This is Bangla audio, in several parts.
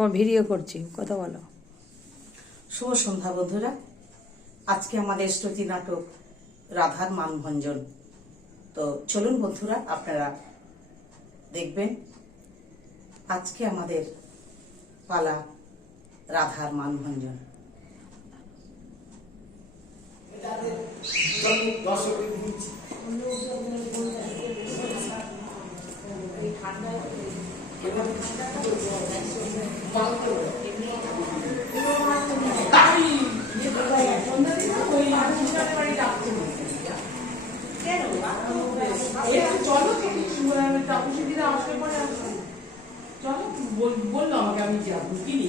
তোমার ভিডিও করছি, কথা বলো। শুভ সন্ধ্যা বন্ধুরা। আজকে আমাদের শ্রুতি নাটক রাধার মানভঞ্জন। তো চলুন বন্ধুরা, আপনারা দেখবেন। আজকে আমাদের পালা রাধার মানভঞ্জন। বললো আমাকে, আমি যাবো কিনি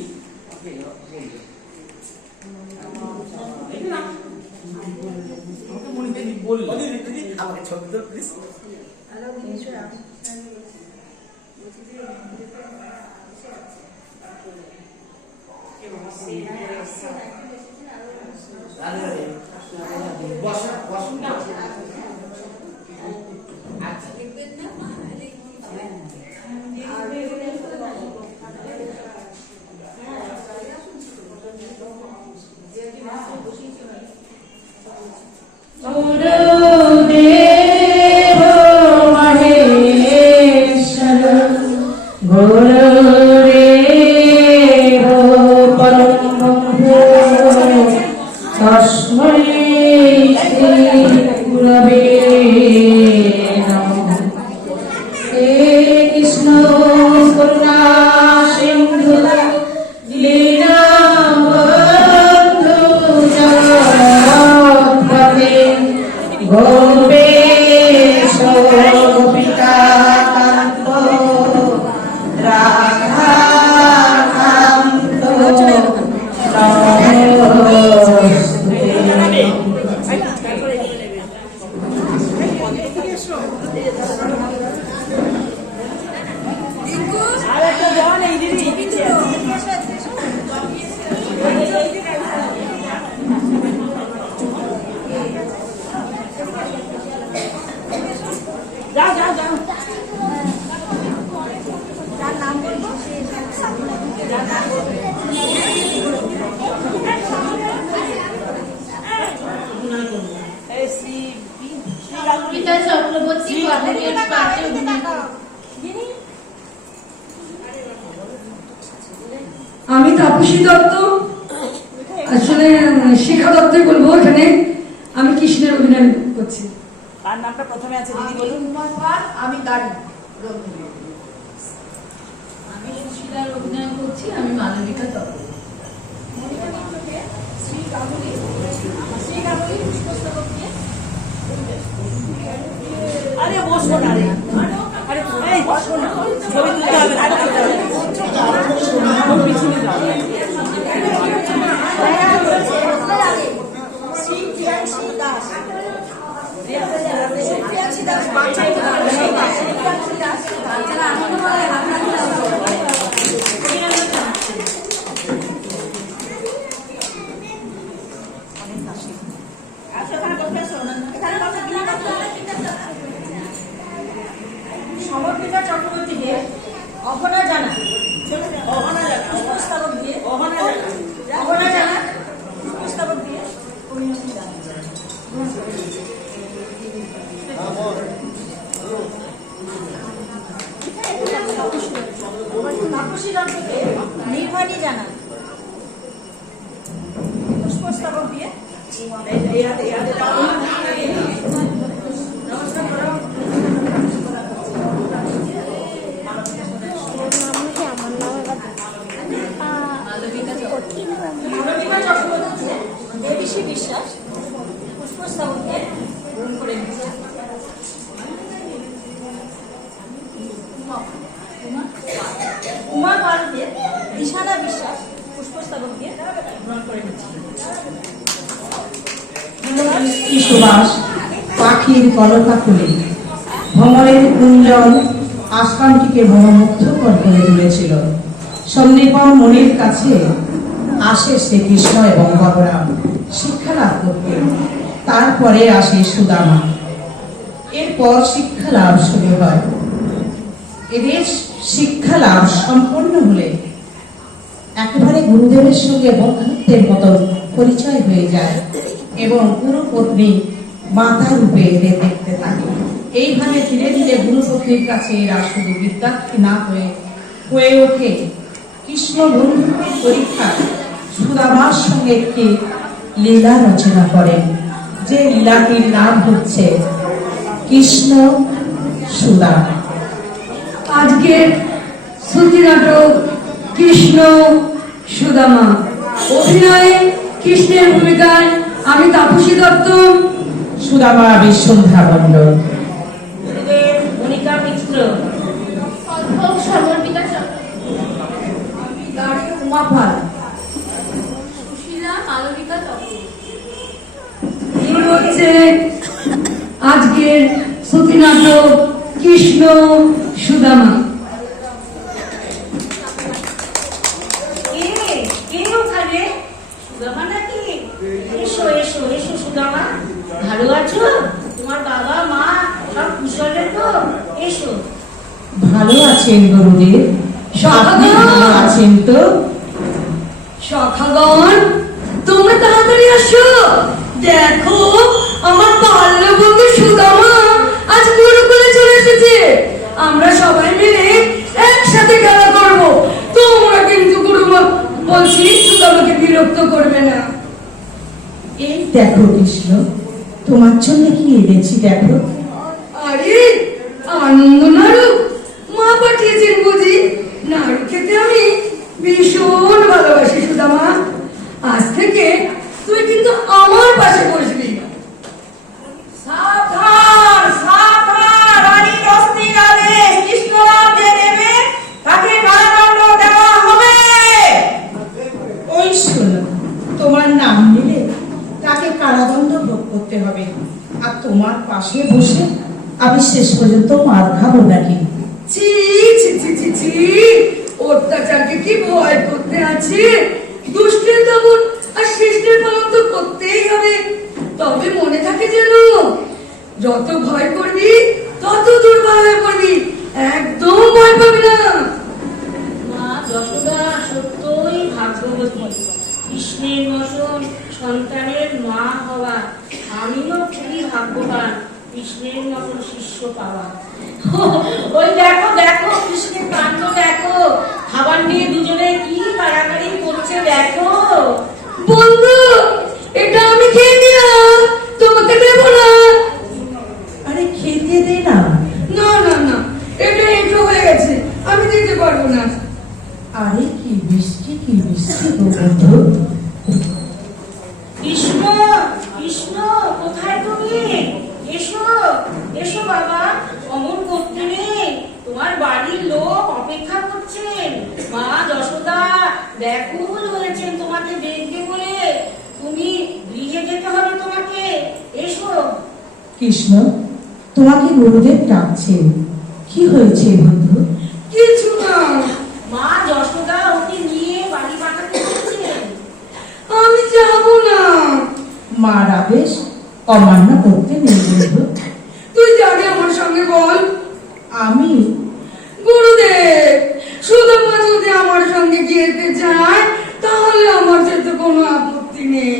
বললো আমাকে ছবি তো প্লিজ। আমি তাপসী দত্ত, আসলে শিখা দত্তই বলবো। এখানে আমি কৃষ্ণের অভিনয় করছি। তার নামটা প্রথমে আছে দিদি বলুন। আমি গাড়ি, আমি সুশীলার অভিনয় করছি। আমি মালবিকা দত্ত। আরে বসো না রে, আরে এই বসো না, ছবি তুলতে হবে না, পিছনে যাও। সমর্পিতা চক্রবর্তীকে অভনা জানা, পুষ্পস্তবক দিয়ে অভনা জানা পুষ্পস্তবক দিয়ে পরিণতি জানা। তাপসী দত্তকে নির্বাণী জানা পুষ্পস্তবক দিয়ে নমস্কার করো। মালবিকা চক্রবর্তীকে দেবীশী বিশ্বাস পুষ্পস্তবক দিয়ে গ্রহণ করে নিচ্ছে। উমা পালকে দিশানা বিশ্বাস পুষ্পস্তবক দিয়ে গ্রহণ করে নিচ্ছে। সুবাস পাখির কলকাকলি ভ্রমণের কুঞ্জন আশ্রমটিকে ভ্রমমুগ্ধকর করে তুলেছিল। সন্দীপন মনির কাছে আসে শ্রীকৃষ্ণ এবং বলরাম শিক্ষা লাভ করতে। তারপরে আসে সুদামা। এরপর শিক্ষা লাভ শুরু হয়। এদের শিক্ষা লাভ সম্পন্ন হলে একেবারে গুরুদেবের সঙ্গে বন্ধুত্বের মতো পরিচয় হয়ে যায় এবং গুরুপত্নী মাতা রূপে এদের দেখতে থাকে। এইভাবে ধীরে ধীরে গুরুপত্নীর কাছে এরা শুধু বিদ্যার্থী না হয়ে ওঠে কৃষ্ণ বন্ধুত্বের পরীক্ষায় সুদামার সঙ্গে একটি লীলা রচনা করেন, যে লীলাটির নাম হচ্ছে কৃষ্ণ সুদা। আজকের শ্রুতি নাটক কৃষ্ণ সুদামা। অভিনয়ে কৃষ্ণের ভূমিকায় আমি তাপসী দত্ত, সুদামা বিশ্বন্ধা মণ্ডল, মনিকা মিত্র, সমর্পিতা চক্র, উমা পাল। সুশীলা মালবিকা চক্র। শুরু হচ্ছে আজকের শ্রুতি নাটক কৃষ্ণ সুদামা। ওখানে সুদামা নাকি? এসো এসো এসো সুদামা, ভালো আছো? তোমার বাবা মা সব কুশলে তো? এসো। ভালো আছেন গুরুদেব? আপনি ভালো আছেন তো? সখাগণ, তোমরা তাড়াতাড়ি আসো, দেখো আমার বাল্যবন্ধু সুদামা আজ গুরুকুলে চলে এসেছে। আমরা সবাই মিলে একসাথে খেলা করব। তোমরা কিন্তু গুরুমা বলছি সুদামাকে বিরক্ত করবে না। এই দেখো কৃষ্ণ, তোমার জন্য কি এনেছি দেখো। আরে আনন্দ নাড়ু, মা পাঠিয়েছেন বুঝি? নাড়ু খেতে আমি ভীষণ ভালোবাসি সুদামা। আজ থেকে তুই কিন্তু আমার পাশে বসবি। সাবধান সাবধান, রানীর অস্থির আদেশ, কৃষ্ণরাম যে নেবে তাকে কারাদণ্ড দেওয়া হবে। ওই শোনো, তোমার নাম নিলে তাকে কারাদণ্ড ভোগ করতে হবে, আর তোমার পাশে বসে আমি শেষ পর্যন্ত মার খাবো নাকি? ছি ছি ছি ছি ছি, অত্যাচারকে কি ভয় করতে আছে? দুষ্টের দমন আর শিষ্টের পালন তো করতেই হবে। তবে মনে থাকে যেন, যত ভয় করবি তত দুর্বল হয়ে পড়বি, একদম ভয় পাবি না। মা যশোদা সত্যই ভাগ্যবতী, কৃষ্ণের মতন সন্তানের মা হওয়া। আমিও খুবই ভাগ্যবান কৃষ্ণের মতন শিষ্য পাওয়া। ওই দেখো দেখো কৃষ্ণের কাণ্ড দেখো, খাবার নিয়ে দুজনে কি কাড়াকাড়ি করছে দেখো। বন্ধু, এটা আমি খেয়ে নিলাম, তোমাকে দেবো না। আরে খেতে দে না। না না না, এটা একটু হয়ে গেছে, আমি দিতে পারবো না। আরে কি বৃষ্টি কি বৃষ্টি গো বন্ধু। কৃষ্ণ কৃষ্ণ কোথায় তুমি? এসো এসো বাবা, অমন করতে নেই, তোমার বাড়ির লোক অপেক্ষা করছেন। মা যশোদা ব্যাকুল হয়েছেন তোমাকে দেখবে বলে, তুমি গৃহে যেতে হবে তোমাকে। এসো। কৃষ্ণ, তোমাকে গুরুদেব ডাকছেন, কি হয়েছে বন্ধু? কিছু না, মা যশোদা ওকে নিয়ে বাড়ি পাঠাতে বলছেন। আমি যাবো না। মার আদেশ অমান্য করতে নেই বন্ধু। তুই যাবি আমার সঙ্গে বল। আমি? গুরুদেব, সুদামা যদি আমার সঙ্গে যেতে চায় তাহলে আমার যেতে কোনো আপত্তি নেই।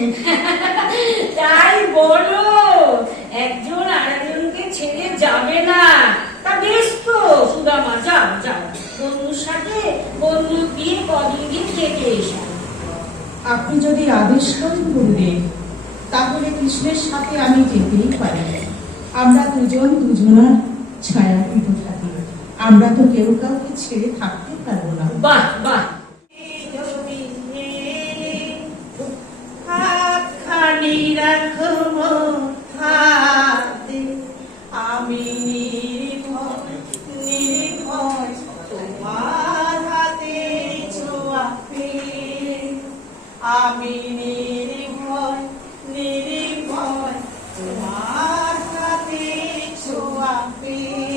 তাই বলো, একজন আরেকজনকে ছেড়ে যাবে না। তা বেশ তো সুদামা, যাও যাও, বন্ধুর সাথে বন্ধু দিয়ে কদিন দিন থেকে এসো। আপনি যদি আদেশ করেন গুরুদেব, তাহলে কৃষ্ণের সাথে আমি যেতেই পারি। আমরা দুজন দুজনার ছায়া পিঠে থাকি, আমরা তো কেউ কাউকে ছেড়ে থাকতে পারবো না। বাহ বাহ। হাতখানি রাখো হাতে, আমি নির্ভয় নির্ভয় তোমার হাতে ছোঁয়া পেয়ে। আমি নির্ভয় নির্ভয় তোমার হাতে ছোঁয়া পেয়ে।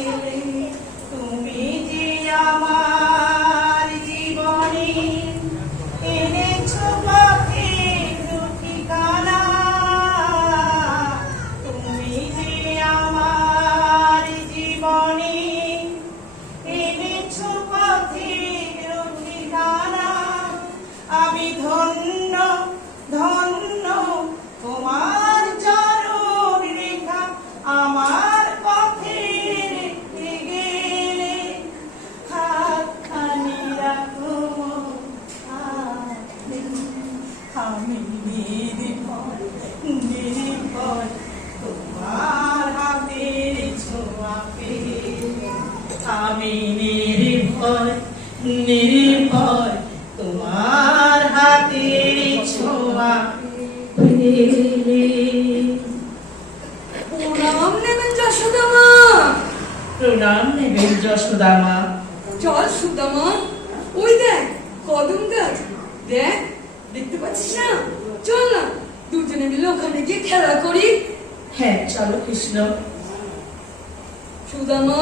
তুমি যে আমার জীবনে এনেছো পথের ঠিকানা, তুমি যে আমার জীবনে এনেছো পথের ঠিকানা। নির্ভয় তোমার হাতের ছোঁয়া পেলে। প্রণাম নেবেন যশোদা মা। প্রণাম নেবেন যশোদা মা। চল সুদামা, ওই দেখ কদম গাছ, দেখ দেখতে পাচ্ছিস না? চল না দুজনে মিলে ওখানে গিয়ে খেলা করি। হ্যাঁ চলো কৃষ্ণ। সুদামা,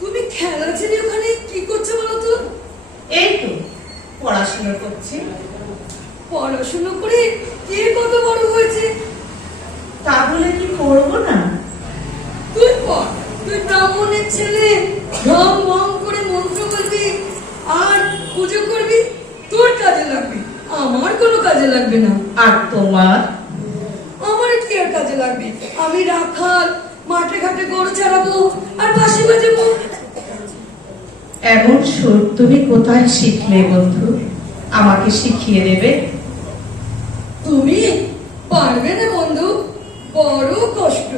তুমি খেলা ছেড়ে ওখানে কি করছো বলো তো? এই তো পড়াশোনা করছি। পড়াশোনা করে কে কত বড় হয়েছে? তা বলে কি করবো না? তুই পড়, তুই ব্রাহ্মণের ছেলে, ঢং ভং করে মন্ত্র বলবি আর পুজো করবি, তোর কাজে লাগবে, আমার কোনো কাজে লাগবে না। আর তোমার? আমার কি আর কাজে লাগবে? আমি রাখাল, মাঠে ঘাটে গরু ছাড়াবো আর বাঁশি বাজাবো। এমন সুর তুমি কোথায় শিখলে বন্ধু? আমাকে শিখিয়ে দেবে? তুমি পারবে না বন্ধু, বড় কষ্ট।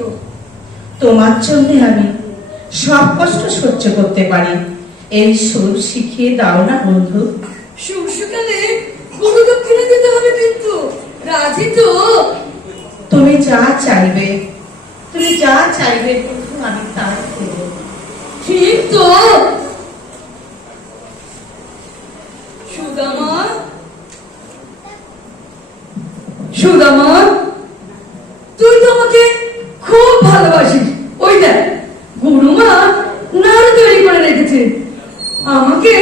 তোমার জন্য আমি সব কষ্ট সহ্য করতে পারি, এই সুর শিখিয়ে দাও না বন্ধু। শুকালে গুরু দক্ষিণা দিতে হবে কিন্তু, রাজি তো? তুমি যা চাইবে, তুমি যা চাইবে বন্ধু, আমি তাই দেব। ঠিক তো? সুদামা, সুদামা, তুই তো আমাকে খুব ভালোবাসিস। ওই দেখ গুরুমা নাড়ু তৈরি করে রেখেছে, আমাকে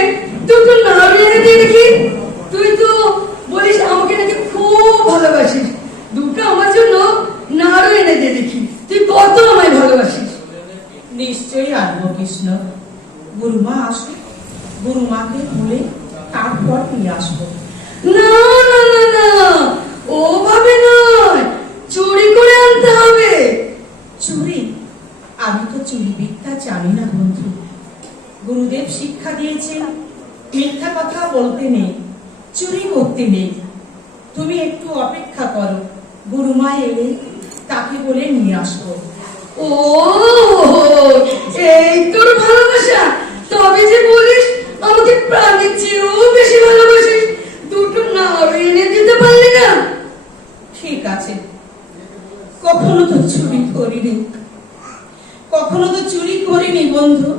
দুটো নাড়ু এনে দিয়ে দেখি। তুই তো বলিস আমাকে নাকি খুব ভালোবাসিস, দুটো আমার জন্য নাড়ু এনে দিয়ে দেখি তুই কত আমায় ভালোবাসিস। নিশ্চয়ই আনবো কৃষ্ণ। গুরুমা আসো, গুরুমাকে বলে তারপর নিয়ে আসবো। না না না না, ওভাবে নয়, চুরি করে আনতে হবে। চুরি? আমি তো চুরি বিদ্যা জানি না বন্ধু। গুরুদেব শিক্ষা দিয়েছেন মিথ্যা কথা বলতে নেই, চুরি করতে নেই। তুমি একটু অপেক্ষা করো, গুরুমা এলে তাকে বলে নিয়ে আসবো। ও, এই তোর ভালোবাসা? তবে যে বলিস আমাকে প্রাণের চেয়েও বেশি ভালোবাসিস, দুটো নাড়ু এনে দিতে পারলি না? ঠিক আছে, কখনো তো চুরি করিনি, কখনো তো চুরি করিনি বন্ধু।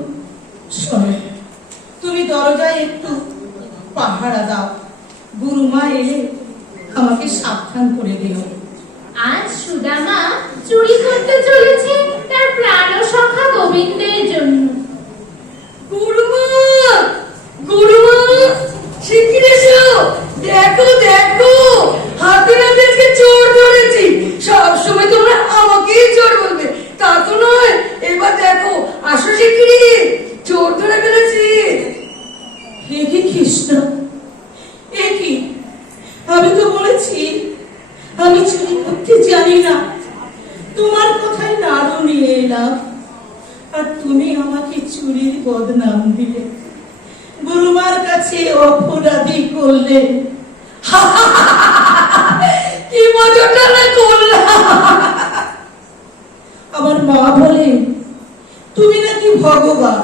শোনো, তুমি দরজায় একটু পাহারা দাও, গুরুমা এলে আমাকে সাবধান করে দিও। আজ সুদামা চুরি করতে চলেছে তার প্রাণ সখা গোবিন্দের জন্য। গুরুমা, গুরুমা, শিগগির এসো, দেখো দেখো, হাতে নাতে আজকে চোর ধরেছি। সব সময় তোমরা আমাকেই চোর বলবে তা তো নয়, এবার দেখো, আসো শিগগিরি, চোর ধরে ফেলেছি। হে কি কৃষ্ণ, এ কি? আমি তো বলেছি আমি চুরি করতে জানি না, তোমার কথায় নাড়ু নিয়ে এলাম, আর তুমি আমাকে চুরির বদনাম দিলে, গুরুমার কাছে অপরাধী করলে। কি মজাটা না করলাম। আমার মা বলে তুমি নাকি ভগবান,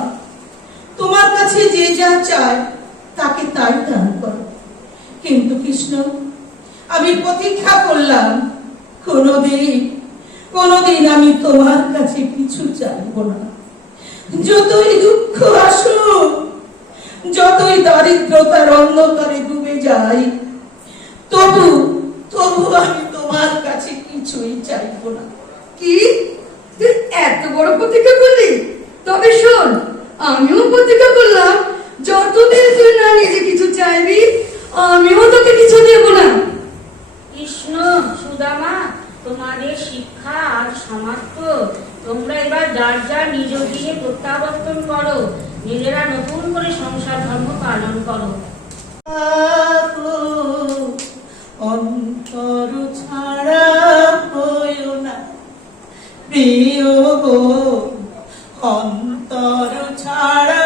তোমার কাছে যে যা চায় তাকে তাই দান করো। কিন্তু কৃষ্ণ, আমি প্রতীক্ষা করলাম, কোনদিন আমি তোমার কাছে কিছু চাইব না। যতই দুঃখ আসুক, যতই দারিদ্রতার অন্ধকারে ডুবে যাই, তবু আমি তোমার কাছে কিছুই চাইব না। কি তুই এত বড় প্রতিজ্ঞা করলি? তবে শোন, আমিও প্রতিজ্ঞা করলাম, যতদিন তুই না নিজে কিছু চাইবি আমিও তোকে কিছু দেব না। কৃষ্ণ, সুদামা, তোমাদের শিক্ষা আর সামর্থ্য, তোমরা এবার যার যার নিজ গৃহে প্রত্যাবর্তন করো, নিজেরা নতুন করে সংসার ধর্ম পালন করো। অন্তর ছাড়া হইও না প্রিয় গো, অন্তর ছাড়া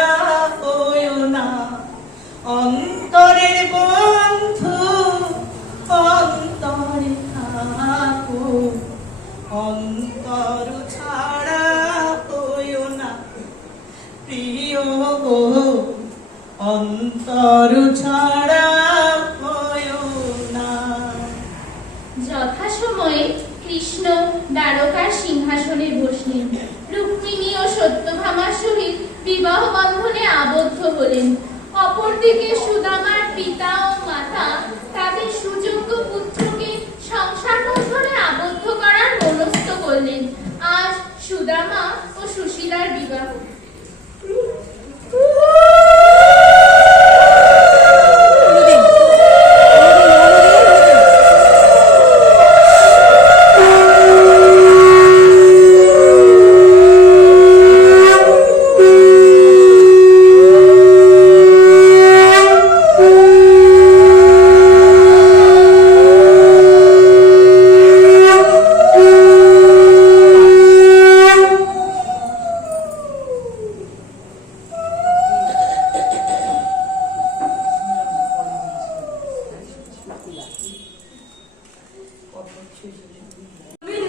হইও না, অন্তরের বন্ধু অন্তরে থাকো, অন্তর ছাড়া হইও না প্রিয় গো, অন্তর ছাড়া হয়ো না। যথাসময়ে কৃষ্ণ দ্বারকার সিংহাসনে বসলেন। রুক্মিণী ও সত্যভামার সহিত বিবাহ বন্ধনে আবদ্ধ হলেন। অপরদিকে সুদামার পিতা ও মাতা তাদের সুযোগ্য পুত্রকে সংসার বন্ধনে আবদ্ধ করার মনস্থ করলেন। আজ সুদামা ও সুশীলার বিবাহ।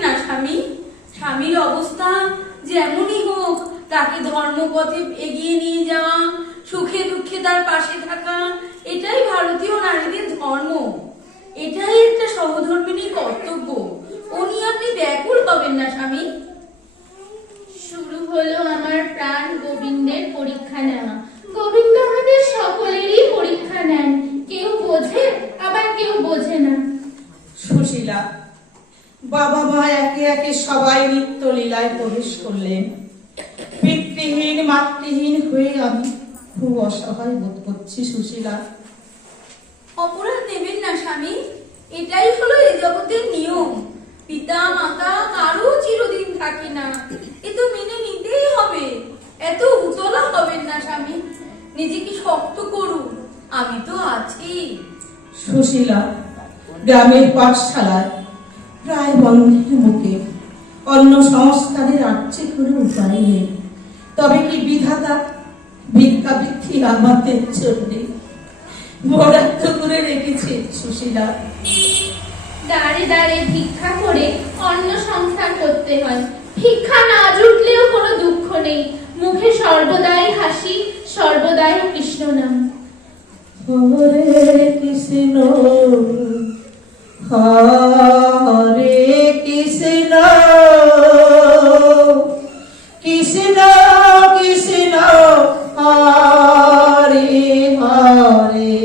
না স্বামী, স্বামীর অবস্থা যেমনই হোক তাকে ধর্মপথে এগিয়ে নিয়ে যাওয়া, সুখে দুঃখে তার পাশে থাকা, এটাই ভারতীয় নারীদের ধর্ম। এটাই একটা সহধর্মিনীর কর্তব্য। ও নিয়ে আপনি ব্যাকুল হবেন না স্বামী। শুরু হলো আমার প্রাণ গোবিন্দের পরীক্ষা নেওয়া। গোবিন্দ আমাদের সকলেরই পরীক্ষা নেন। কেউ বোঝে, আবার কেউ বোঝে না। সুশীলা, বাবা মা একে একে সবাই নিত্য লীলায় প্রবেশ করলেন। পিতৃহীন মাতৃহীন হয়ে আমি খুব অসহায় বোধ করছি সুশীলা। অপরাধ নেবেন না স্বামী, এটাই হলো এই জগতের নিয়ম। পিতা মাতা কারো চিরদিন থাকে না, এ তো মেনে নিতেই হবে। এত উতলা হবেন না স্বামী, নিজেকে শক্ত করুন, আমি তো আছি। সুশীলা, গ্রামের পাঠশালায় প্রায় বন্ধের মুখে অন্য সংস্কারের আর্থিক কোনো উপায় নেই। তবে কি বিধাতা ভিক্ষাবৃত্তি আমাদের জন্য বরাদ্দ করে রেখেছে সুশীলা। দাঁড়ে দাঁড়ে ভিক্ষা করে অন্ন সংস্থান করতে হয়। ভিক্ষা না জুটলেও কোনো দুঃখ নেই। মুখে সর্বদাই হাসি, সর্বদাই কৃষ্ণ নাম। হরে কৃষ্ণ হরে কৃষ্ণ কৃষ্ণ কৃষ্ণ হরে হরে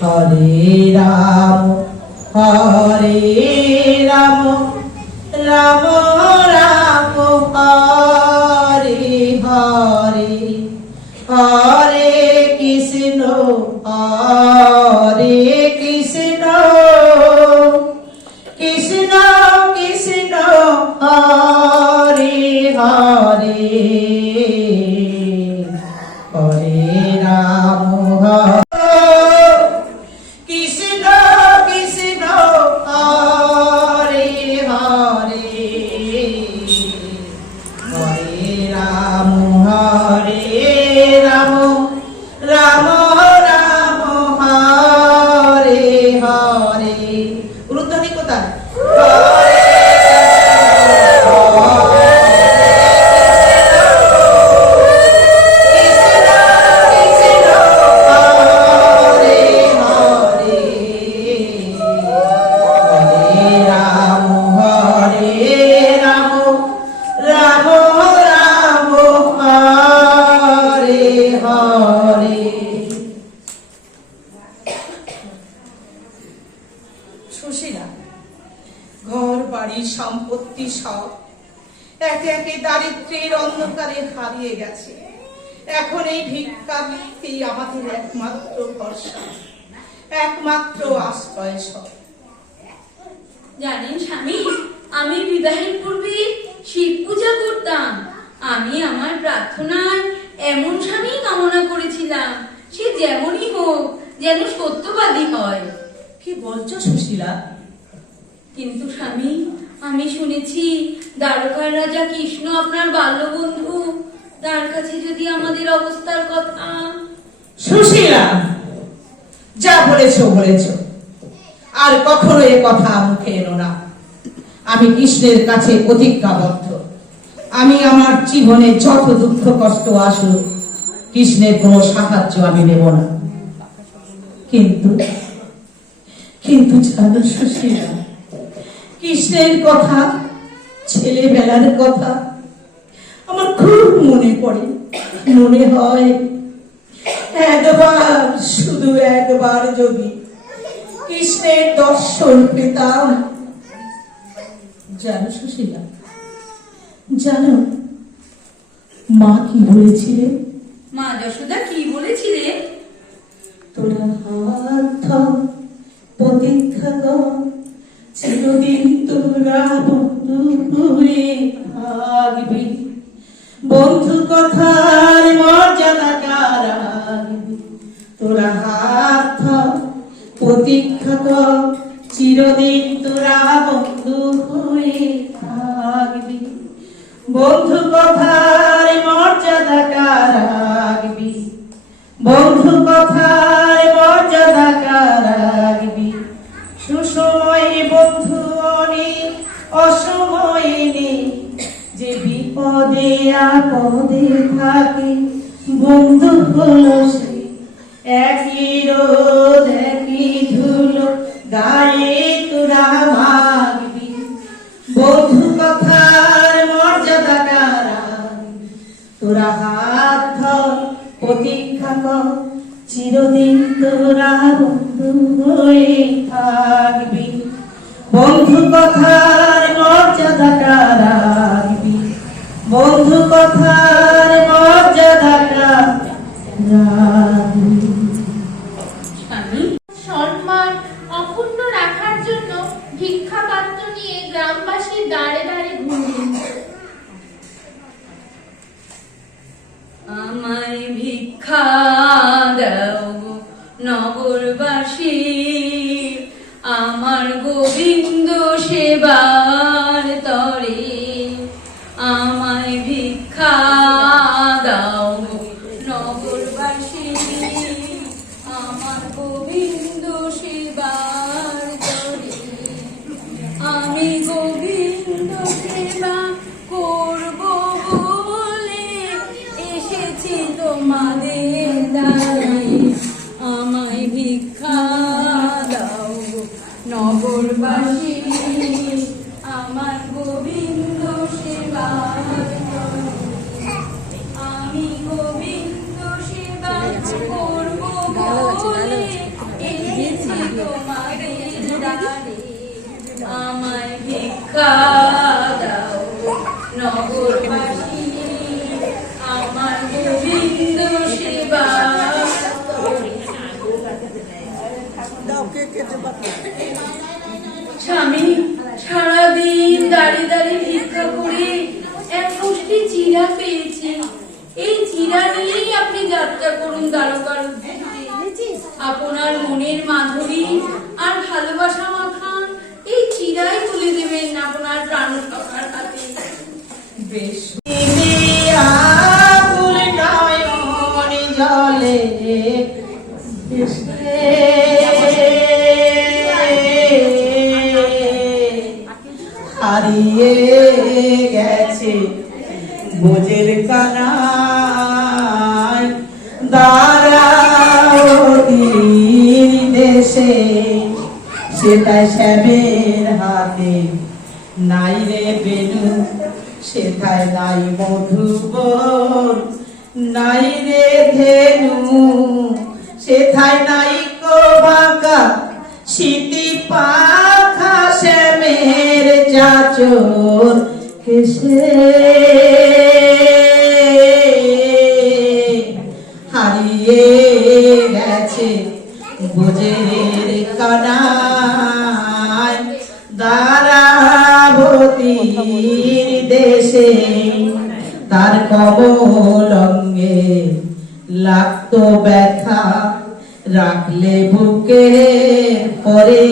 হরে রাম রাম রাম হরে হরে হরে কৃষ্ণ কৃষ্ণ কৃষ্ণ হরে হরে হরে রাম কৃষ্ণ কৃষ্ণ হরে হরে হরে রাম রাম রাম হরে হরে। উলুধ্বনি কোথায়? সুশীলা, ঘর বাড়ি সম্পত্তি সব একে একে দারিদ্র্যের অন্ধকারে হারিয়ে গেছে। এখন এই ভিক্ষাবৃত্তি আমাদের একমাত্র ভরসা, একমাত্র আশ্রয় সব। জানেন স্বামী, আমি বিবাহের পূর্বে শিব পূজা করতাম। আমি আমার প্রার্থনায় এমন স্বামী কামনা করেছিলাম, সে যেমনই হোক, যেন সত্যবাদী হয়। কি বলছো সুশীলা? কিন্তু স্বামী, আমি শুনেছি দ্বারকার রাজা কৃষ্ণ আপনার বাল্যবন্ধু। তার কাছে যদি আমাদের অবস্থার কথা। সুশীলা, যা বলেছো বলেছো, আর কখনো এ কথা মুখে এনো না। আমি কৃষ্ণের কাছে প্রতিজ্ঞাবদ্ধ, আমি আমার জীবনে যত দুঃখ কষ্ট আসুক, কৃষ্ণের কোনো সাহায্য আমি নেব না। কিন্তু কিন্তু জানো সুশীলা, কৃষ্ণের কথা, ছেলেবেলার কথা আমার খুব মনে পড়ে। মনে হয় একবার, শুধু একবার যদি কৃষ্ণের দর্শন পেতাম। জানো সুশীলা, জানো মা কি বলেছিলেন? মা যশোদা কি বলেছিলেন? তোরা হাত ধর, প্রতীক্ষা কর, চিরদিন তোরা বন্ধু হয়ে থাকবি। বন্ধু কথার মর্যাদা কার রাখবি? তোরা হাত ধর, প্রতীক্ষা কর, চিরদিন তোরা বন্ধু হয়ে থাকবি। বন্ধু কথার মর্যাদা কার রাখবি? বন্ধু কথার মর্যাদা কার রাখবি? সুসময়ে বন্ধু অনেক, অসময়ে নেই। যে বিপদে আপদে থাকে বন্ধু হলো সে। একই রোদ একই ধুলো গায়ে তোরা মাগবি। বন্ধু কথার মর্যাদা কার রাখবি? তোরা হাত ধর, প্রতীক্ষা কর, চিরদিন তোরা বন্ধু হয়ে থাকবি। বন্ধু কথার মর্যাদা কার রাখবি? বন্ধু কথার মর্যাদা কার রাখবি? সম্মান অক্ষুণ্ণ রাখার জন্য ভিক্ষা পাত্র নিয়ে গ্রামবাসীর দাঁড়ে দাঁড়ে ঘুরলেন। আমায় ভিক্ষা দাও নগরবাসী, আমার গোবিন্দ সেবার তরে। আমায় ভিক্ষা দাও নগরবাসী, আমার গোবিন্দ সেবার তরে। আমি গোবিন্দ সেবা করব বলে এসেছি তোমাদের দ্বারে। আমায় ভিক্ষা দাও নগরবাসী, আমার গোবিন্দ সেবা করে। আমি গোবিন্দ সেবা করব বলে এসেছি তোমাদের দ্বারে। আমায় ভিক্ষা দাও নগরবাসী, আমার গোবিন্দ সেবা করে। স্বামী সারাদিন দাঁড়িয়ে দাঁড়িয়ে ভিক্ষা করে এক মুষ্টি চিরা পেয়েছি। এই চিরা নিয়েই আপনি যাত্রা করুন দ্বারকার উদ্দেশ্যে। আপনার মনের মাধুরী আর ভালোবাসা মাখান এই চিরাই তুলে দেবেন আপনার প্রাণসখার হাতে। বেশ আকুল নয়ন জলে হারিয়ে গেছে বোঝের কানায় দারাবতীর দেশে। সেটাই শ্যামের হাতে নাই রে বেনু, সেথায় নাই মধুবন, নাই রে ধেনু। সেথায় নাই কো বাঁকা স্মৃতি পাখা শ্যামের চাচর কেশে। হারিয়ে গেছে বোঝের কানায় দারাবতীর দেশে। তার কমল অঙ্গে লাগতো ব্যথা, রাখলে বুকে পরে।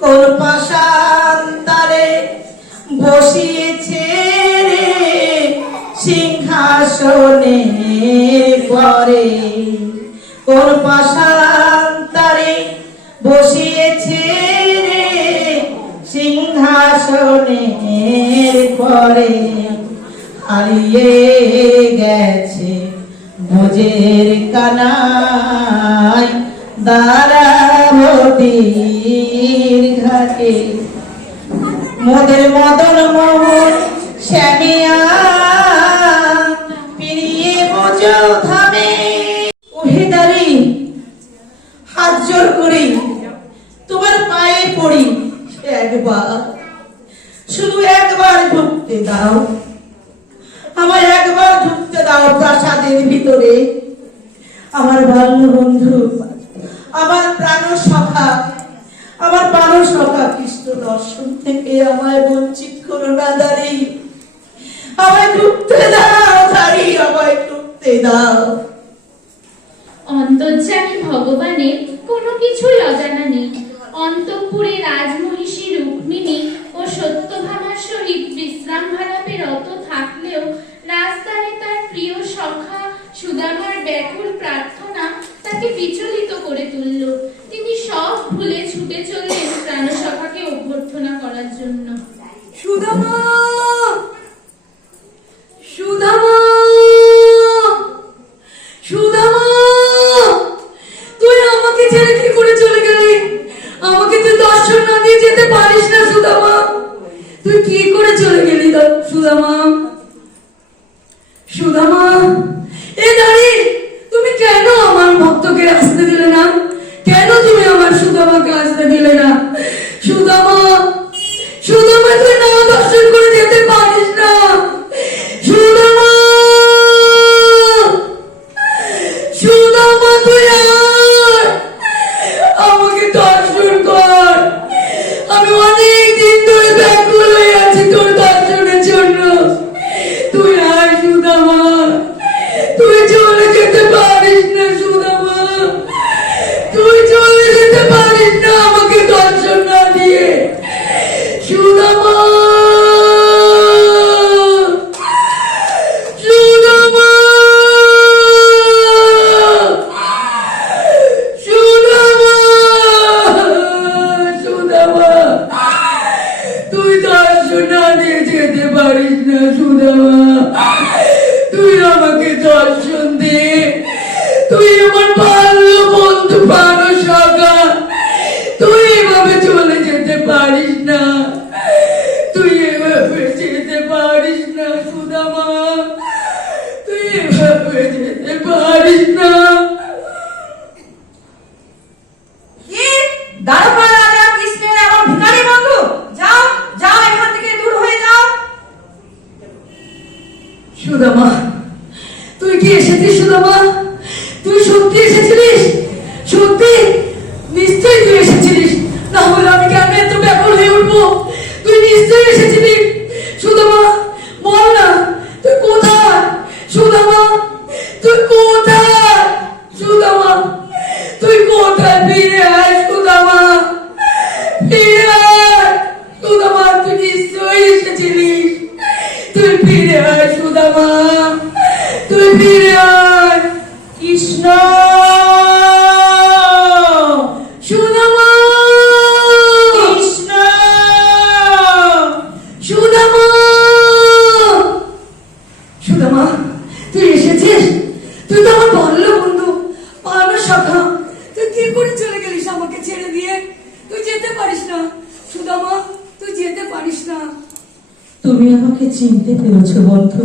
কোন পাশান্তরে বসিয়েছে রে সিংহাসনের পরে। কোন পাশান্তরে বসিয়েছে রে সিংহাসনের পরে। হারিয়ে গেছে ভোজের কানায় দ্বারাবতীর ঘাটে মোদের মদন মোহন শ্যামিয়া পিরিয়ে বোঝো থামে। ওহে দাঁড়ি, হাত জোর করি তোমার পায়ে পড়ি, একবার শুধু একবার ঢুকতে দাও, আমার একবার ঢুকতে দাও প্রাসাদের ভিতরে। আমার বাল্য বন্ধু, আমার প্রাণ সখা, আমার প্রাণ সখা কৃষ্ণ দর্শন থেকে আমায় বঞ্চিত করো না দাঁড়ি, আমায় ঢুকতে দাও দাঁড়ি, আমায় ঢুকতে দাও। অন্তর্যামী ভগবানের কোনো কিছুই অজানা নেই। অন্তঃপুরে রাজমহিষী রুক্মিণী ও সত্যভামার সহিত বিশ্রাম ভালাপে রত থাকলেও রাজস্থানে তার প্রিয় সখা সুদামার ব্যাকুল প্রার্থনা তাকে বিচলিত করে তুলল। তিনি সব ভুলে ছুটে চললেন প্রাণসখাকে অভ্যর্থনা করার জন্য। সুদামা, সুদামা, সুদামা, তুই আমাকে ছেড়ে কি করে চলে গেলি? আমাকে তুই দর্শন না দিয়ে যেতে পারিস না সুদামা। তুই কি করে চলে গেলি সুদামা? সুদামা, এ দাঁড়ি, তুমি কেন আমার ভক্তকে আসতে দিলে না? কেন তুমি আমার সুদামাকে আসতে দিলে না? সুদামা, সুদামা, তুই না দর্শন করে যেতে পারিস না। সুদামা, সুদামা, তুই আমাকে দর্শন কর। আমি অনেক দিন ধরে ব্যাকুল হয়ে আছি তোর দর্শনের জন্য। তুই আয় সুদামা, তুই চলে যেতে পারিস না সুদামা, তুই চলে যেতে পারিস না আমাকে দর্শন না দিয়ে। সুদামা, সুদামা, সুদামা, সুদামা, তুই দর্শন না দিয়ে যেতে পারিস না সুদামা, তুই আমাকে দর্শন দে। তুই আমার বাল্য বন্ধু, প্রাণ সখা, তুই এভাবে চলে যেতে পারিস না, তুই এভাবে যেতে পারিস না সুদামা, তুই এভাবে যেতে পারিস না। কি দ্বারকা রাজা কৃষ্ণের এমন ভিখারি বন্ধু? যাও যাও, এখান থেকে দূর হয়ে যাও। সুদামা, তুই কি এসেছিস সুদামা? তুই সত্যি এসেছিলিস? সত্যি? নিশ্চয়ই তুই এসেছিলিস, না হলে আমি কেন এত ব্যাকুল হয়ে উঠবো? তুই নিশ্চয়ই এসেছিলিস। সুদামা, বল না তুই কোথায়? সুদামা, তুই কোথায়? সুদামা, তুই কোথায়? ফিরে আয় সুদামা, ফিরে আয় সুদামা, তুই নিশ্চয়ই এসেছিলিস। তুই ফিরে আয় সুদামা, তুই ফিরে আয়। কৃষ্ণ, সুদামা, কৃষ্ণ, সুদামা, সুদামা, তুই এসেছিস? তুই তো আমার বাল্য বন্ধু, প্রাণ সখা, তুই কি করে চলে গেলিস আমাকে ছেড়ে দিয়ে? তুই যেতে পারিস না সুদামা, তুই যেতে পারিস না। তুমি আমাকে চিনতে পেরেছ বন্ধু?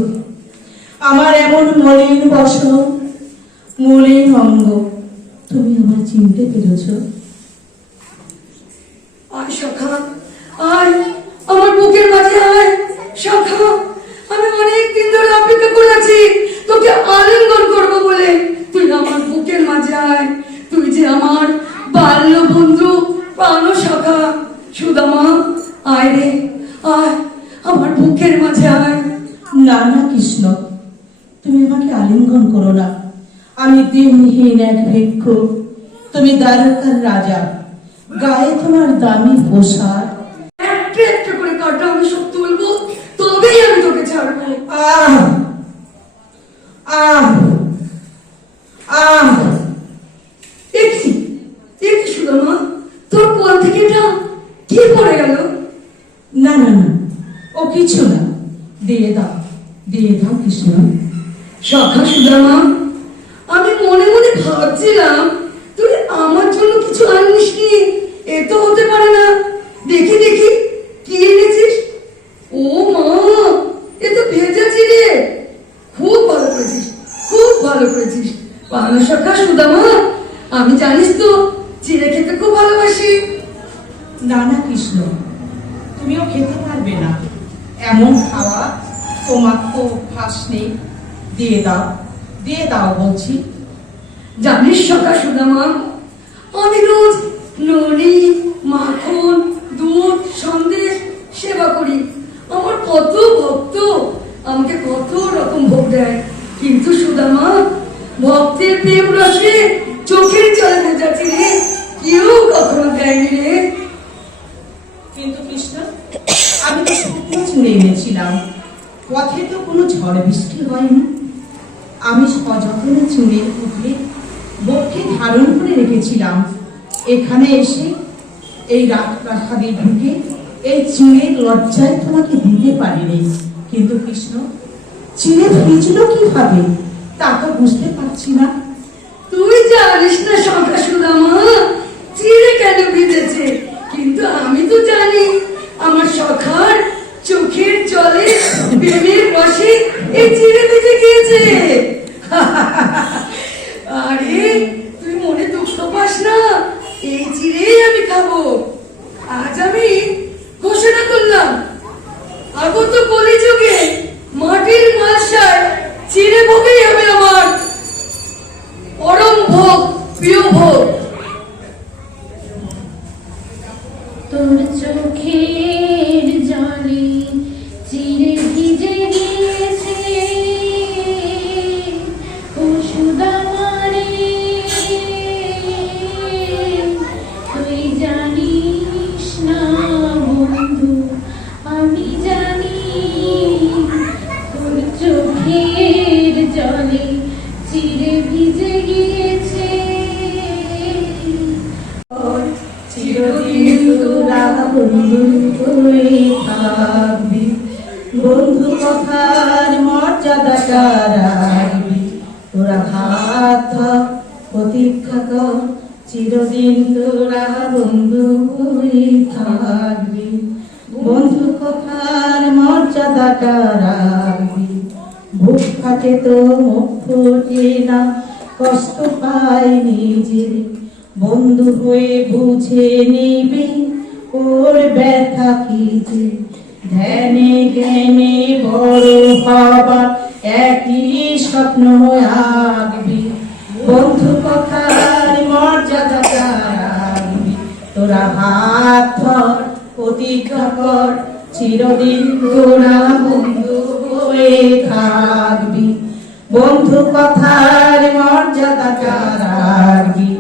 আমার এমন মলিন বসন, মলিন অঙ্গ, তুমি আমার চিনতে পেরেছ? আয় সখা, আয় আমার বুকের মাঝে আয় সখা। আমি অনেক দিন ধরে অপেক্ষা করে আছি তোকে আলিঙ্গন করবো বলে। তুই আমার বুকের মাঝে আয়, তুই যে আমার বাল্য বন্ধু, প্রাণ সখা। সুদামা, আয় রে, আয় আমার বুকের মাঝে আয়। না না কৃষ্ণ, তুমি আমাকে আলিঙ্গন করো না। আমি দিনহীন এক ভিক্ষুক, তুমি দ্বারকার রাজা, গায়ে তোমার দামি পোশাক। একটু একটু করে কাটা আমি সব তুলবো, তবেই আমি তোকে ছাড়বো। আহ আহ আহ দেখছি দেখছি সুদামা, তোর কোল থেকে এটা কি পড়ে গেল? না না না, ও কিছু না, দিয়ে দাও, দিয়ে দাও কৃষ্ণ? সখা সুদামা, আমি মনে মনে ভাবছিলাম তুই আমার জন্য কিছু আনিস নি। এ তো হতে পারে না। দেখি দেখি কি এনেছিস। ও মা, এ তো ভেজা চিড়ে। খুব ভালো করেছিস, খুব ভালো করেছিস। পানো সখা সুদামা, আমি জানিস তো চিড়ে খেতে খুব ভালোবাসি। না না কৃষ্ণ, তুমিও খেতে পারবে না। এমন খাওয়া তোমার তো অভ্যাস নেই। দিয়ে দাও, দিয়ে দাও বলছি। জানিস সখা সুদামা, আমি রোজ ননি, মাখন, দুধ, সন্দেশ সেবা করি। আমার কত ভক্ত আমাকে কত রকম ভোগ দেয়, কিন্তু সুদামা, ভক্তের প্রেম রসে চোখের জল ভেজা চিড়ে কেউ কখনো দেয়নি রে। কিন্তু কৃষ্ণ, আমি তো শুকনো চুড়ে এনেছিলাম। পথে তো কোনো ঝড় বৃষ্টি হয়নি। আমি সযত্নে চুড়ে উঠলে বক্ষে ধারণ করে রেখেছিলাম। এখানে এসে এই রাজপ্রাসাদে ঢুকে এই চিড়ের লজ্জায় তোমাকে দিতে পারিনি। কিন্তু কৃষ্ণ, চিড়ে ভিজল কিভাবে তা তো বুঝতে পারছি না। তুই জানিস না সখা সুদামা, চিড়ে কেন ভিজেছে, কিন্তু আমি তো জানি। আমার সখার চোখের জলে প্রেমের রসে এই চিড়ে ভিজে গিয়েছে। আরে তুই মনে দুঃখ পাস না, এই চিড়েই আমি খাবো। আজ আমি ঘোষণা করলাম, আগত কলিযুগে মাটির মালসায় চিড়ে ভোগই হবে আমার পরম ভোগ, প্রিয় ভোগ। তোর চোখের জলে চিড়ে ভিজে গিয়েছে ও সুদামা রে, তুই জানিস না বন্ধু, আমি জানি। তোর চোখের জলে চিড়ে ভিজে গিয়েছে। চিরদিন তোরা বন্ধু হয়ে থাকবি, বন্ধু কথার মর্যাদাটা রাখবি। তোরা হাত ধর, প্রতীক্ষা কর, চিরদিন তোরা বন্ধু হয়ে থাকবি, বন্ধু কথার মর্যাদাটা রাখবি। বুক ফাটে তো মুখ ফোটে না, কষ্ট পায় নিজে, বন্ধু হয়ে বুঝে নিবি ওর ব্যথা কি যে। ধ্যানে জ্ঞানে বড় হবা একই স্বপ্ন আঁকবি, বন্ধু কথার মর্যাদা রাখবি। তোরা হাত ধর, প্রতিজ্ঞা কর, চিরদিন তোরা বন্ধু হয়ে থাকবি, বন্ধু কথার মর্যাদা রাখবি,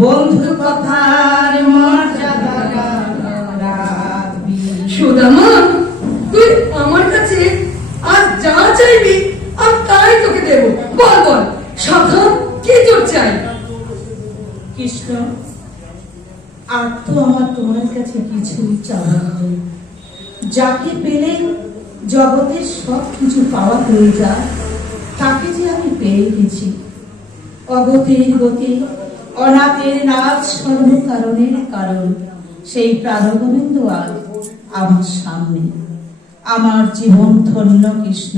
বন্ধু কথার মর্যাদা রাখবি। সুদামা, তুই আমার কাছে আজ যা চাইবি আমি তাই তোকে দেব। বল বল সখা, কি তোর চাই? কৃষ্ণ, আর তো আমার তোমার কাছে কিছুই চাওয়ার নেই। যাকে পেলে জগতের সব কিছু পাওয়া হয়ে যায়, তাকে যে আমি পেয়ে গেছি। অগতির গতি, অনাথের নাচ, সর্বকারণের কারণ, সেই প্রাণগোবিন্দ আজ আমার সামনে। আমার জীবন ধন্য কৃষ্ণ,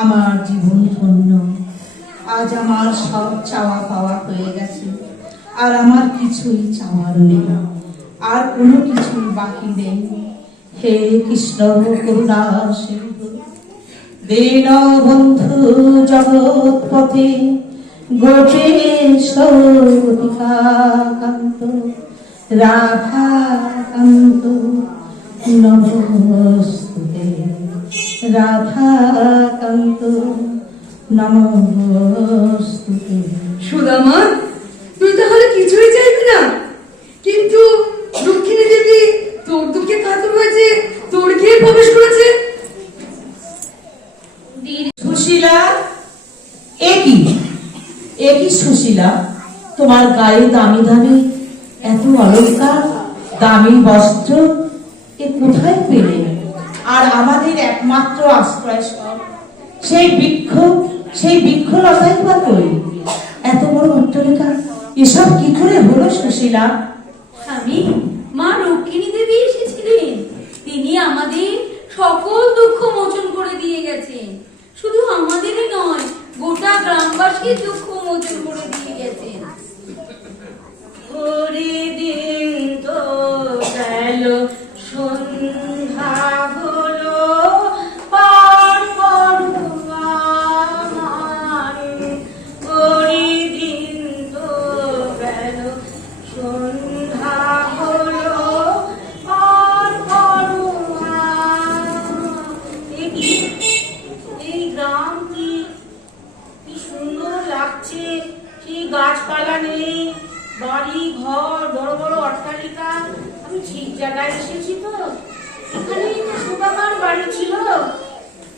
আমার জীবন ধন্য। আজ আমার সব চাওয়া পাওয়া হয়ে গেছে, আর আমার কিছুই চাওয়ার নেই, আর কোনো কিছুই বাকি নেই। হে কৃষ্ণ করুণা সিন্ধু, দীন বন্ধু জগৎ পথে, গোপেশ কান্ত, রাধাকান্ত নমস্তুতে, রাধাকান্ত নমস্তুতে। সুদামা, তুই তাহলে কিছুই চাইবি না? কিন্তু দক্ষিণী দেবী তোর দুঃখে কাতর হয়েছে, তোর গিয়ে প্রবেশ করেছে। সুশীলা, একই সুশীলা, তোমার গায়ে দামি দামি এত অলংকার, দামি বস্ত্র, এ কোথায় পেলে? আর আমাদের একমাত্র আশ্রয়স্থল সেই বৃক্ষলতাই বা কই? এত বড় অট্টালিকা এসব কি করে হলো সুশীলা? স্বামী, মা রুক্মিণী দেবী এসেছিলেন। তিনি আমাদের সকল দুঃখ মোচন করে দিয়ে গেছেন। শুধু আমাদেরই নয়, গোটা গ্রামবাসীর দুঃখ মোচন করে দিয়ে গেছেন। দিন তো গেল, সন্ধ্যা হলো, পার পড়ুয়া দিন তো গেল, সন্ধ্যা হলো, পার পড়ুয়া। এই গ্রামটি কি সুন্দর লাগছে! কি গাছপালা নেই, বাড়ি ঘর, বড় বড় অট্টালিকা। আমি ঠিক জায়গায় এসেছি তো। এখানেই তো সুদামার বাড়ি ছিল।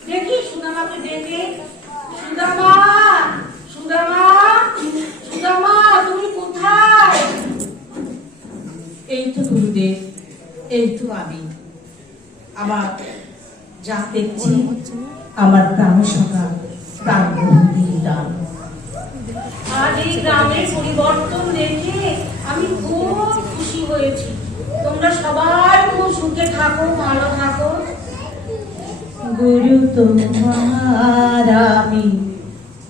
দেখি সুদামাকে ডেকে, সুদামা, সুদামা, সুদামা, তুমি কোথায়? এই তো গুরুদেব, এই তো আমি। আমার যা দেখছি আমার প্রাণ সকাল প্রাণ দান। আজ এই গ্রামের পরিবর্তন দেখে আমি খুব খুশি হয়েছি। তোমরা সবাই খুব সুখে থাকো, ভালো থাকো। গুরু তোমার আমি,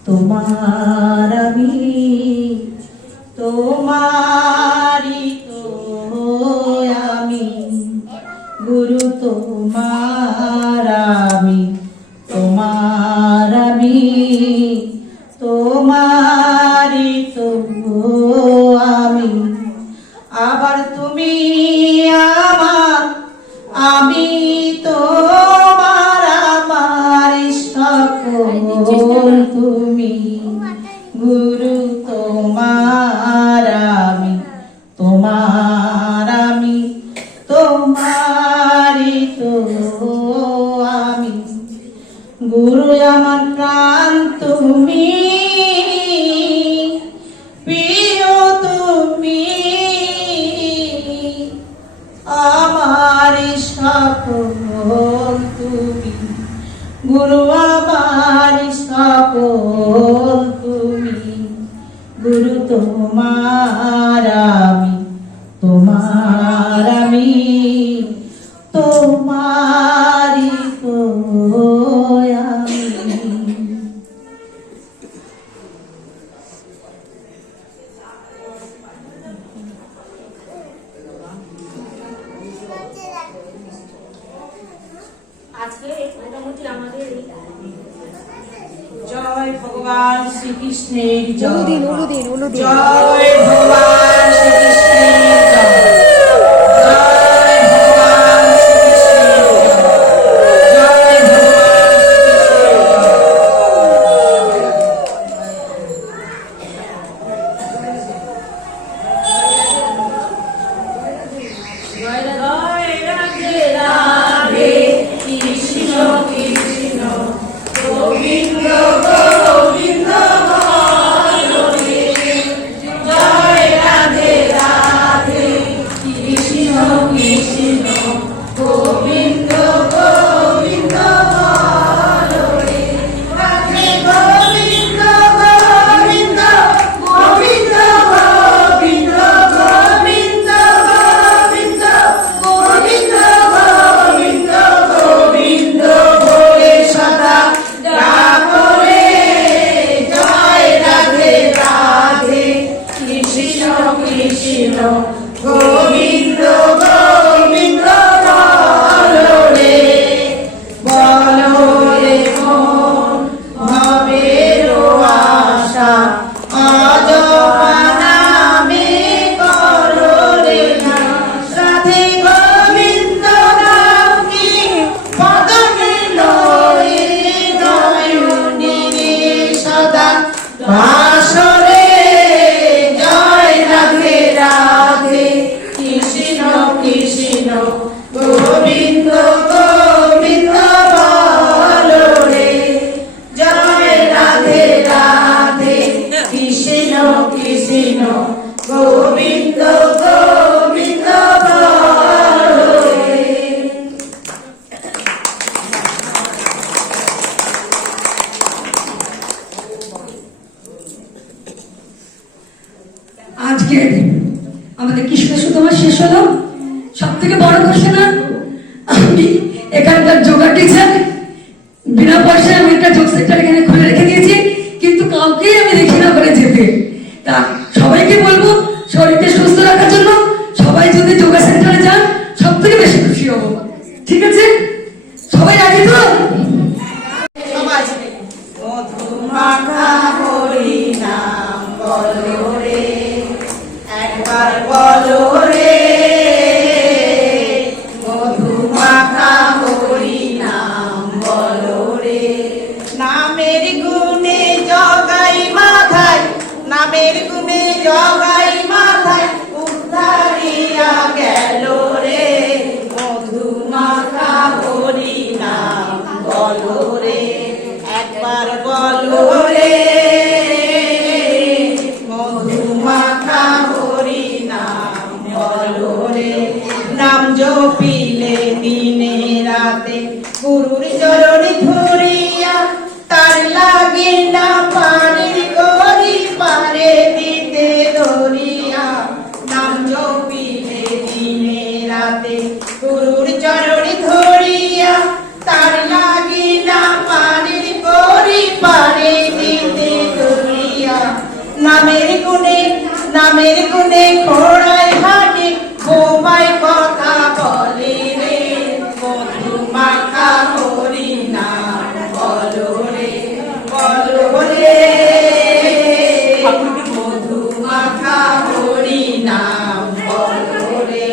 তোমার আমি, তোমারি তো আমি। গুরু তোমার আমি, তোমার আমি, তোমারি তো আমি। আবার তুমি আমার, আমি তোমার, আমার সকল তুমি। গুরু তোমার আমি, তোমার আমি, তোমারি তো আমি। গুরু আমার প্রাণ তুমি, প্রিয় তুমি, আমার সকল তুমি। গুরু আমার সকল তুমি। গুরু তোমার আমি, তোমার আমি, তোমারি তো আমি। আজকে মোটামুটি আমাদের জয় ভগবান শ্রীকৃষ্ণের জয়। জয় ভগবান শ্রীকৃষ্ণের জয়। জয় ভগবান শ্রীকৃষ্ণের জয়। জয় ভগবান জয় রাধে রাধে, কৃষ্ণ কৃষ্ণ গোবিন্দ গোবিন্দ হরে। জয় রাধে রাধে, কৃষ্ণ কৃষ্ণ গোবিন্দ গোবিন্দ হরে। রাধে গোবিন্দ গোবিন্দ, গোবিন্দ গোবিন্দ, গোবিন্দ গোবিন্দ, গোবিন্দ গোবিন্দ, গোবিন্দ বলে সদা ডাকো রে। জয় রাধে রাধে, কৃষ্ণ কৃষ্ণ গোবিন্দ গোবিন্দ বলো রে। বলো রে মন ভবের আশা, আজ নামে করো রে না। রাধে গোবিন্দ নামে পদমে লয়ে, দয়নি সদা বাসরে। জয় রাধে রাধে, কৃষ্ণ কৃষ্ণ গোবিন্দ গোবিন্দ বলো রে। জয় রাধে রাধে, কৃষ্ণ কৃষ্ণ গোবিন্দ গোবিন্দ বলো রে। আজকে আমাদের কৃষ্ণ সুতমা শেষ হলো। সব থেকে বড় কথা না, আমি এখানকার যোগা টিচার, বিনা পয়সায় আমি একটা যোগ সেন্টার এখানে খুলে রেখে দিয়েছি, কিন্তু কাউকেই আমি দেখি না করে যেতে। তা সবাইকে বলবো শরীরকে সুস্থ রাখার জন্য সবাই যদি যোগা সেন্টারে যান সব থেকে বেশি খুশি হবো। ঠিক আছে, সবাই রাজি তো? মধুমাখা হরি নাম বলো রে, একবার বলো রে, মধুমাখা হরি নাম বলো রে। নামের গুণে জগাই মাথায়, নামের গুণে জগাই মাথায়, উদ্ধারিয়া গেল রে, মধুমাখা হরি নাম বলো রে, একবার বলো রে, মধুমাখা হরি নাম বলো রে। নাম জপিলে দিনে রাতে গুরুর চরণে ধরিয়া, তার লাগে না পানির করি পারে দিতে ধরিয়া। নাম জপিলে দিনে রাতে গুরুর চরণে ধরিয়া, তার লাগে না পানির করি পারে দিতে ধরিয়া। নামের গুণে, নামের গুণে ঘোড়ায় হাঁটে, বোমায় কথা বলে রে, মধুমাখা হরি নাম বলো রে, বলো রে, মধুমাখা হরি নাম বলো রে।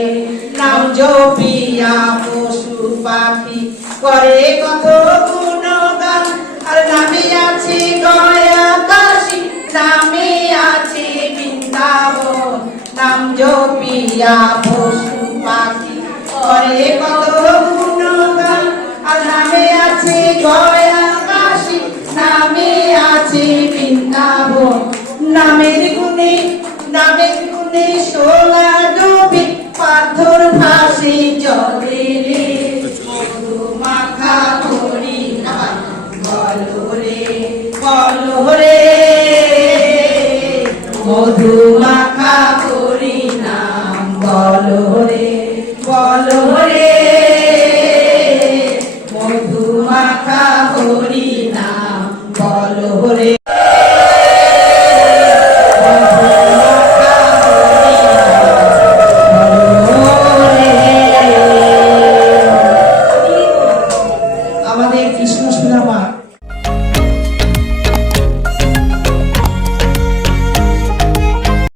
নাম জপিয়া পশু পাখি করে কত গুণগান, আর নামে আছে গয়া কাশী, নামে আছে বৃন্দাবন। নাম জপিয়া পশু পাখি করে কত গুণগান, আর নামে আছে গয়া কাশী, নামে আছে বৃন্দাবন। নামের গুণে, নামের গুণে সোলা ডুবে, পাথর ভাসে জলে রে, মধুমাখা হরি নাম বলো রে, বলো রে, মধুমাখা হরি নাম বলো রে, বলো রে, মধুমাখা হরি নাম বলো রে। আমাদের